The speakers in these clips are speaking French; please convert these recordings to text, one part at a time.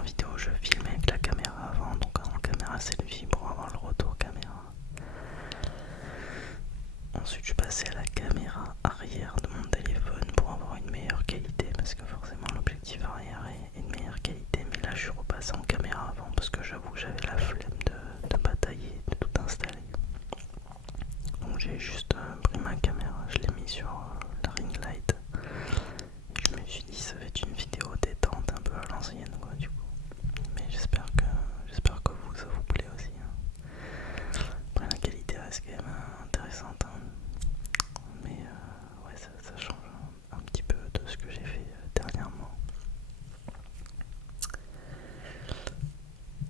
première vidéo, je filmais avec la caméra avant, donc en caméra selfie pour avoir le retour caméra. Ensuite, je passais à la caméra arrière de mon téléphone pour avoir une meilleure qualité, parce que forcément l'objectif arrière est une meilleure qualité. Mais là, je suis repassé en caméra avant parce que j'avoue que j'avais la flemme de batailler, de tout installer. Donc j'ai juste pris ma caméra, je l'ai mis sur la ring light. Et je me suis dit ça va être une vidéo détente un peu à l'ancienne quoi du coup. Mais j'espère que vous ça vous plaît aussi. Après la qualité reste quand même intéressante. Mais ouais ça change un petit peu de ce que j'ai fait dernièrement.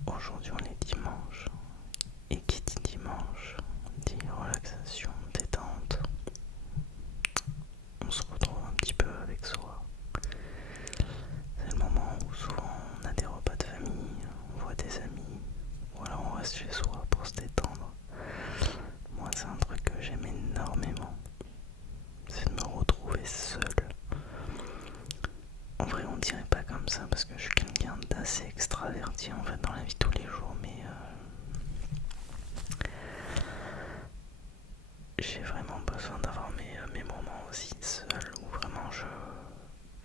Aujourd'hui on est dimanche. Et qui dit dimanche dit relaxation, détente. On se retrouve un petit peu avec soi. C'est le moment où souvent on a des repas de famille, on voit des amis, ou alors on reste chez soi pour se détendre. Moi c'est un truc que j'aime énormément, c'est de me retrouver seul. En vrai on dirait pas comme ça parce que je suis quelqu'un d'assez extraverti en fait dans la vie de tous les jours, mais j'ai vraiment besoin d'avoir mes moments aussi seul où vraiment je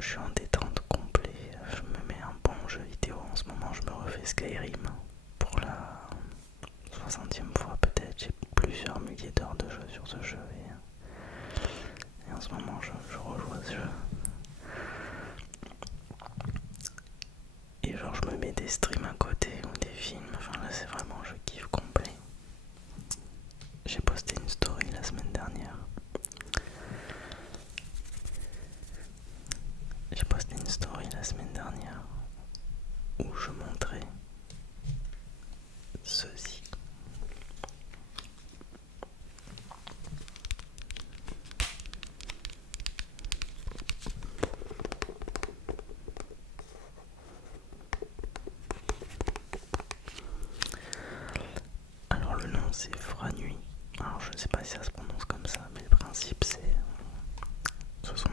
suis en détente complet. Je me mets un bon jeu vidéo. En ce moment je me refais Skyrim pour la 60e fois peut-être. J'ai plusieurs milliers d'heures de jeu sur ce jeu et en ce moment je rejoue à ce jeu. Et genre je me mets des streams à côté ou des films. Enfin là c'est vraiment je kiffe complet. J'ai posté une story la semaine dernière. J'ai posté une story la semaine dernière où je montrais ceci. Alors le nom c'est Franui. Alors je ne sais pas si ça se prononce comme ça, mais le principe ce sont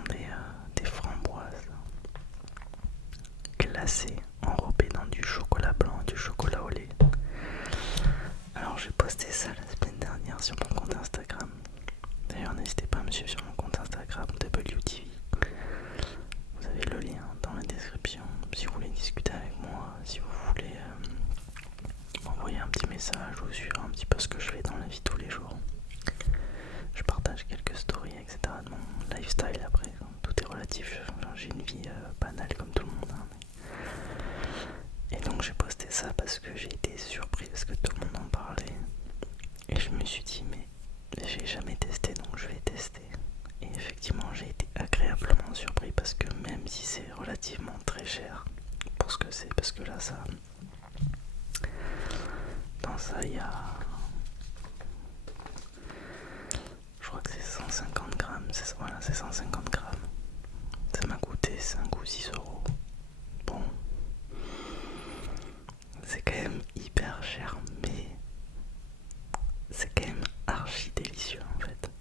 des framboises glacées, enrobées dans du chocolat blanc et du chocolat au lait. Alors j'ai posté ça la semaine dernière sur mon compte Instagram. D'ailleurs n'hésitez pas à me suivre sur mon compte Instagram WTV. Vous avez le lien dans la description si vous voulez discuter avec moi, si vous voulez m'envoyer un petit message ou suivre un petit peu ce que je fais dans la vie tous les jours. Je partage quelques stories, etc. de mon lifestyle après. Tout est relatif. Enfin, j'ai une vie banale comme tout le monde. Et donc j'ai posté ça parce que j'ai été surpris parce que tout le monde en parlait. Et je me suis dit mais j'ai jamais testé donc je vais tester. Et effectivement j'ai été agréablement surpris parce que même si c'est relativement très cher pour ce que c'est, parce que là ça... Dans ça il y a... Je crois que c'est 150 grammes, voilà c'est 150 grammes. Ça m'a coûté 5 ou 6 euros. Bon, c'est quand même hyper cher, mais c'est quand même archi délicieux en fait.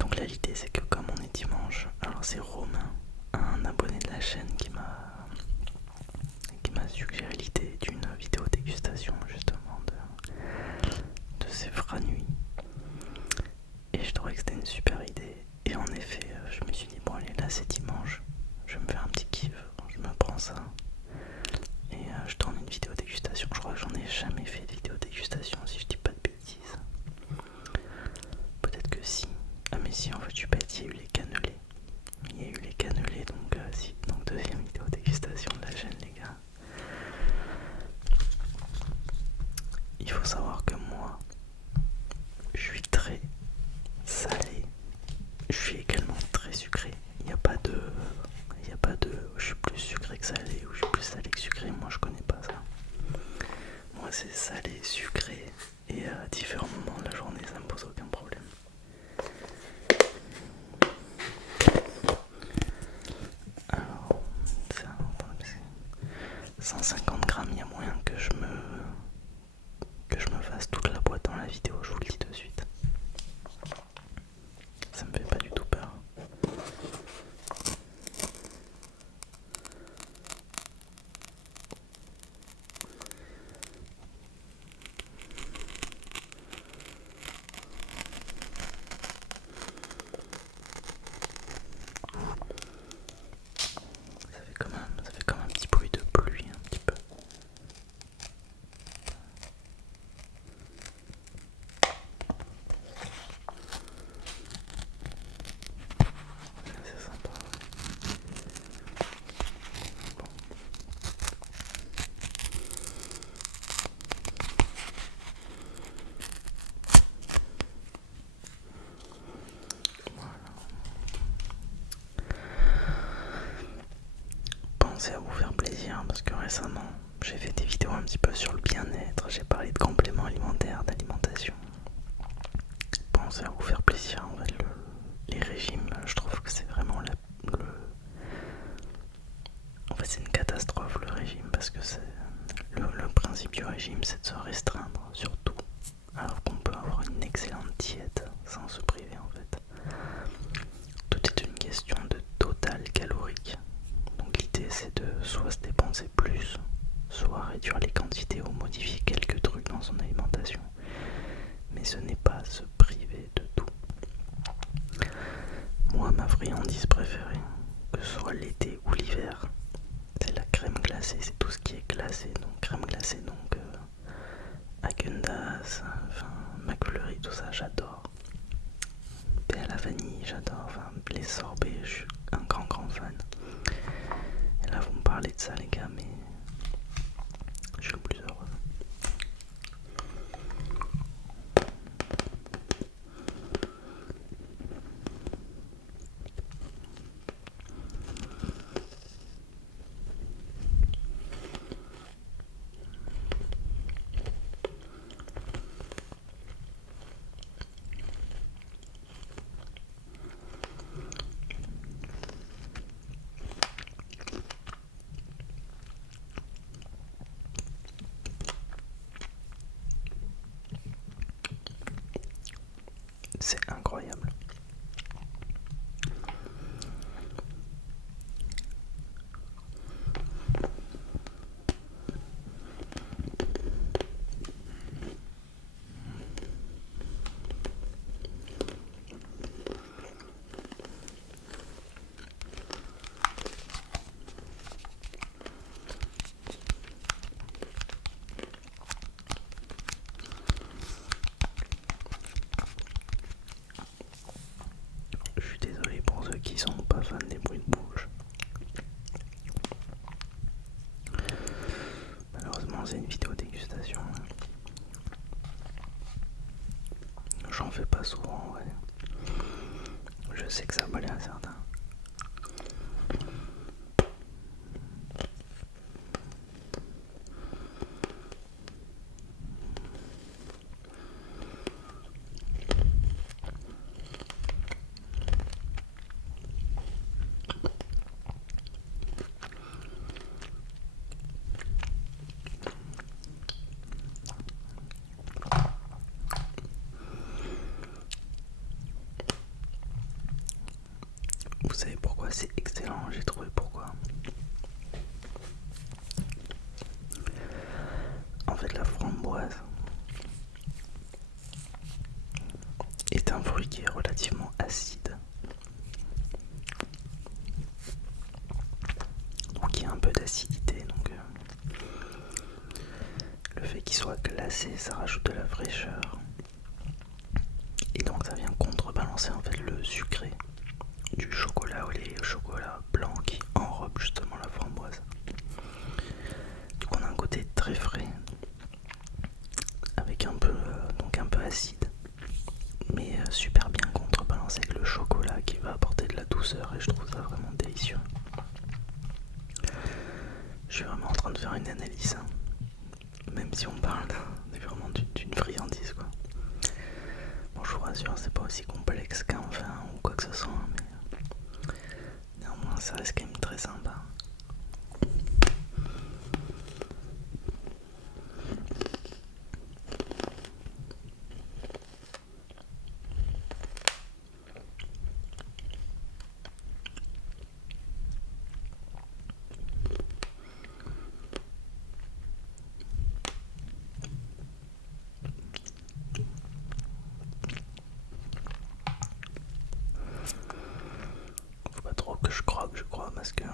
Donc là l'idée c'est que comme on est dimanche, alors c'est Romain, un abonné de la chaîne qui m'a suggéré l'idée d'une vidéo dégustation justement de ces Franui. Et je trouvais que c'était une super idée. Et en effet, je me suis dit bon allez là c'est dimanche, je vais me faire un petit kiff, je me prends ça. Et je tourne une vidéo dégustation. Je crois que j'en ai jamais fait de vidéo dégustation si je dis pas de bêtises. Peut-être que si. Ah mais si en fait je suis bête, il y a eu les cannelés. Il y a eu les cannelés donc si. Donc deuxième vidéo dégustation de la chaîne les gars. Il faut savoir que moi je suis très salé. Je suis également très sucré. Il n'y a pas de... je suis plus sucré que salé ou je suis plus salé que sucré. Moi je connais pas ça. Moi c'est salé, sucré et à différents moments de la journée ça me pose aucun problème. Alors, ça, 150 grammes, il y a moyen que je me fasse toute la boîte dans la vidéo, je vous le dis de suite. Ça me fait pas du tout peur. vous faire plaisir parce que récemment j'ai fait des vidéos un petit peu sur le bien-être, j'ai parlé de compléments alimentaires, d'alimentation. Pensez à vous faire plaisir en fait. Les régimes, je trouve que c'est vraiment en fait c'est une catastrophe le régime parce que c'est le principe du régime, c'est de se restreindre sur tout alors qu'on peut avoir une excellente diète sans se priver en fait. Tout est une question de total calorique. Donc l'idée c'est de soit se dépenser plus, soit réduire les quantités ou modifier quelques trucs dans son alimentation. Mais ce n'est pas se priver de tout. Moi, ma friandise préférée, que ce soit l'été ou l'hiver, c'est la crème glacée, c'est tout ce qui est glacé. Donc crème glacée, donc Häagen-Dazs, enfin McFlurry, tout ça, j'adore. Thé à la vanille, j'adore. Enfin, les sorbets, je suis un grand fan. Et là, vous me parlez de ça, les gars, mais je suis le plus heureux. C'est incroyable. Je suis désolé pour ceux qui sont pas fans des bruits de bouche. Malheureusement, c'est une vidéo dégustation. J'en fais pas souvent, ouais. Je sais que ça va aller à certains. Vous savez pourquoi c'est excellent? J'ai trouvé pourquoi. En fait, la framboise est un fruit qui est relativement acide. Donc il y a un peu d'acidité. Donc le fait qu'il soit glacé, ça rajoute de la fraîcheur. Et donc ça vient contrebalancer en fait le sucré du chocolat au lait, au chocolat blanc qui enrobe justement la framboise. Du coup on a un côté très frais avec un peu acide, mais super bien contrebalancé avec le chocolat qui va apporter de la douceur et je trouve ça vraiment délicieux. Je suis vraiment en train de faire une analyse, hein. Même si on parle vraiment d'une friandise quoi. Bon, je vous rassure, c'est pas aussi complexe qu'un vin ou quoi que ce soit, mais néanmoins ça reste quand même très sympa. Faut pas trop que je croque, je crois, parce que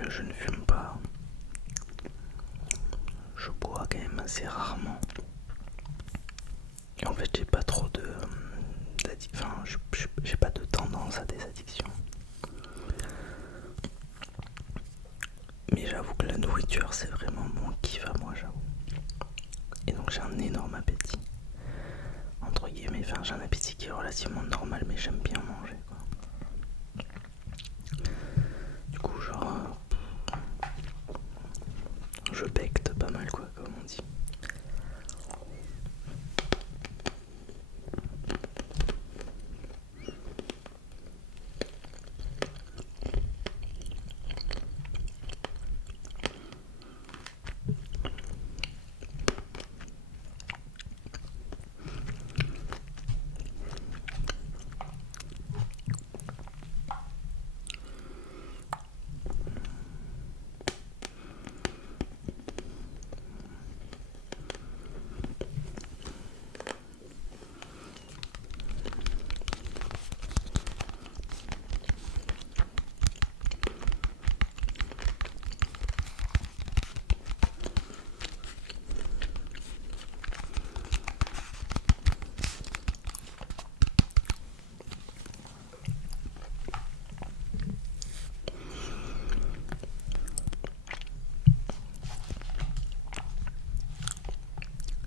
que je ne fume pas. Je bois quand même assez rarement. Et en fait, j'ai pas trop de enfin, j'ai pas de tendance à des addictions. Mais j'avoue que la nourriture, c'est vraiment mon kiff à moi, j'avoue. Et donc j'ai un énorme appétit. Entre guillemets, enfin j'ai un appétit qui est relativement normal, mais j'aime bien manger, quoi. Du coup, genre, je becte pas mal, quoi, comme on dit.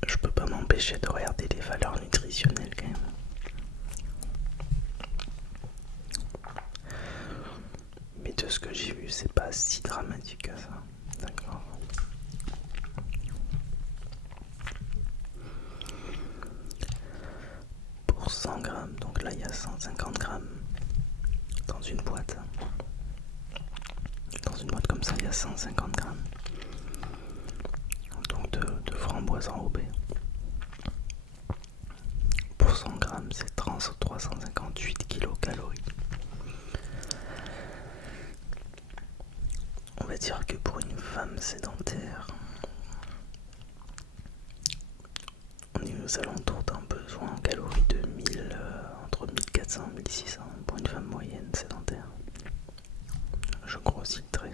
Je peux pas m'empêcher de regarder les valeurs nutritionnelles quand même. Mais de ce que j'ai vu, c'est pas si dramatique que ça. D'accord. Pour 100 grammes, donc là il y a 150 grammes dans une boîte. Dans une boîte comme ça, il y a 150 grammes. Donc de framboises enrobées. Pour 100 grammes, c'est 358 kilocalories. On va dire que pour une femme sédentaire, on est aux alentours d'un besoin en calories de 1000, entre 1400 et 1600 pour une femme moyenne sédentaire. Je grossis le trait.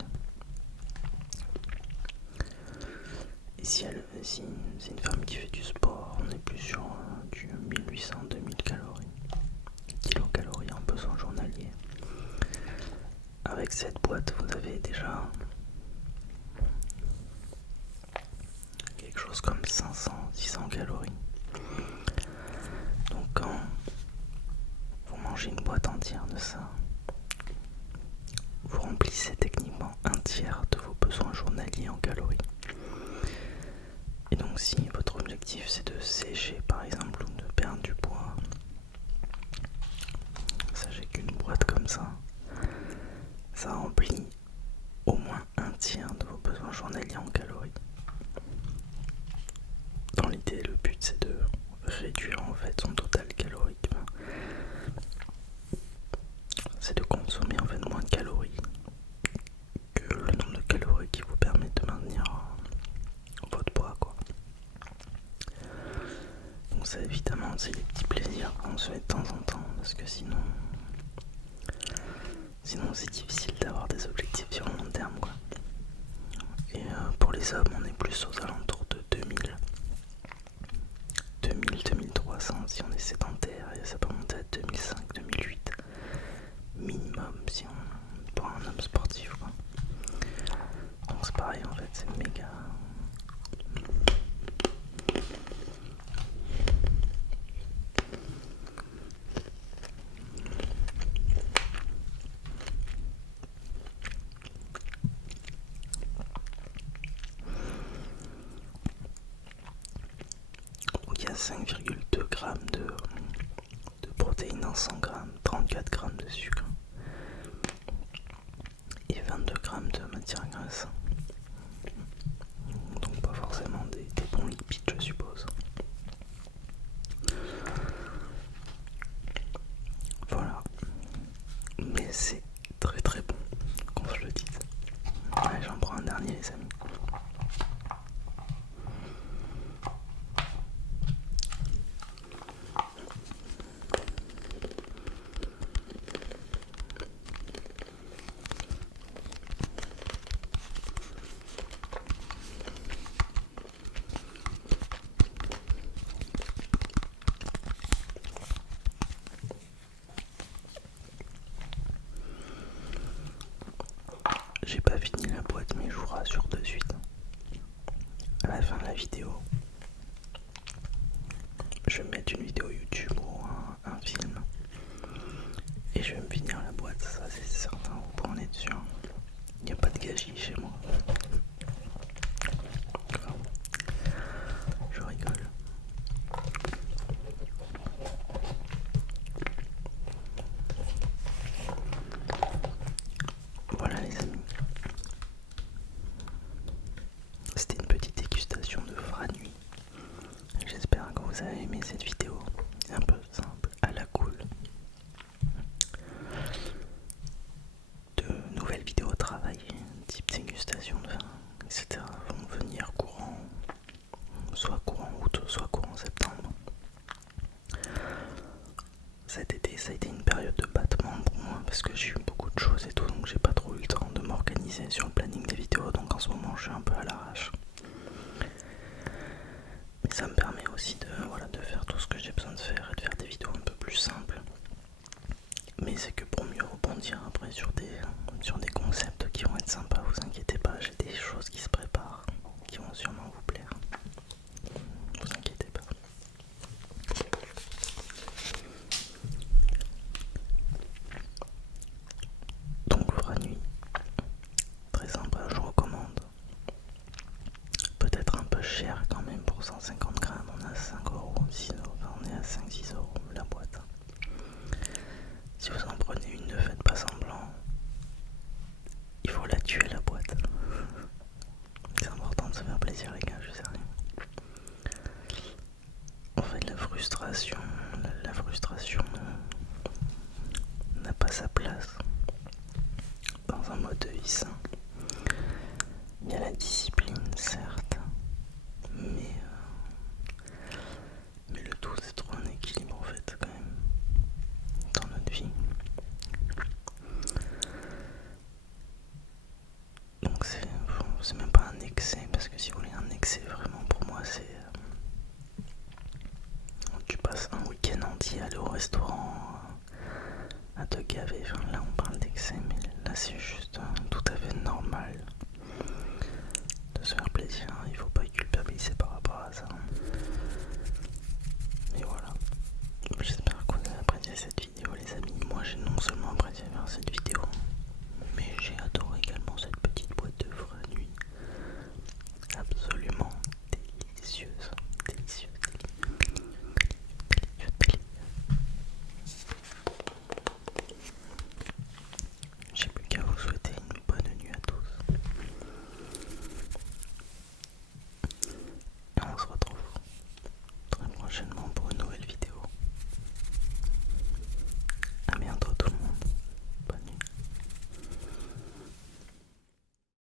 Et si c'est une femme qui fait du sport, on est plus sur du 1800-2000 calories. Kilocalories en besoin journalier. Avec cette boîte, vous avez déjà quelque chose comme 500-600 calories. Donc quand vous mangez une boîte entière de ça, vous remplissez techniquement un tiers de vos besoins journaliers en calories. Et donc si votre objectif c'est de sécher par exemple ou de perdre du poids, sachez qu'une boîte comme ça remplit au moins un tiers de vos besoins journaliers en calories. Dans l'idée, le but c'est de réduire en fait son total calorique. C'est de consommer en fait moins de calories que le nombre de calories qui vous permet de maintenir votre poids, quoi. Donc ça évidemment c'est des petits plaisirs qu'on se fait de temps en temps, parce que sinon c'est difficile d'avoir des objectifs sur le long terme, quoi. Et pour les hommes on est plus aux alentours de 2300 si on est sédentaire, et ça peut monter à 2005-2008 minimum si on pour un homme sportif, quoi. Donc c'est pareil en fait, c'est méga. Il y a 5,2 grammes de protéines en 100 grammes, 34 grammes de sucre et 22 grammes de matière grasse. Donc pas forcément des bons lipides, je suppose. Voilà. Mais c'est très très bon, qu'on se le dise. Allez, j'en prends un dernier, les amis. j'ai pas fini la boîte, mais je vous rassure de suite. À la fin de la vidéo, je vais mettre une vidéo YouTube ou un film et je vais me finir la boîte, ça c'est certain, vous pouvez en être sûr. Il n'y a pas de gâchis chez moi. Je rigole. Voilà les amis. C'était une petite dégustation de Franui. J'espère que vous avez aimé cette vidéo. C'est un peu simple, à la cool. De nouvelles vidéos au travail, type dégustation de vin, etc. vont venir soit courant août, soit courant septembre. Cet été, ça a été une période de battement pour moi parce que j'ai eu beaucoup de choses et tout, donc j'ai pas trop eu le temps de m'organiser sur le planning des vidéos, donc en ce moment je suis un peu à l'arrache. Mais ça me permet aussi de faire tout ce que j'ai besoin de faire et de faire des vidéos un peu plus simples. Mais c'est que pour mieux rebondir après sur des concepts qui vont être sympas, vous inquiétez pas, j'ai des choses qui se préparent, qui vont sûrement vous plaire. Vous inquiétez pas. Donc Franui, très sympa, je recommande. Peut-être un peu cher quand même pour 150 grammes, on a 5 euros, 6 euros, enfin on est à 5-6 euros la boîte. Si vous en prenez une, ne faites pas semblant. Il faut la tuer la boîte. C'est important de se faire plaisir les gars, je sais rien. En fait la frustration n'a pas sa place dans un mode de vie sain. Il y a la discipline certes, mais le tout c'est de trouver un équilibre en fait quand même dans notre vie. Donc c'est même pas un excès, parce que si vous voulez un excès vraiment pour moi c'est tu passes un week-end entier à aller au restaurant à te gaver, enfin, là on parle d'excès, mais là c'est juste tout à fait normal de se faire plaisir, il faut pas culpabiliser par rapport à ça. Mais voilà, j'espère que vous avez apprécié cette vidéo les amis. Moi j'ai non seulement apprécié faire cette vidéo, mais j'ai adoré également cette petite boîte de Franui. Absolument délicieuse, délicieuse, délicieuse. J'ai plus qu'à vous souhaiter une bonne nuit à tous. Et on se retrouve très prochainement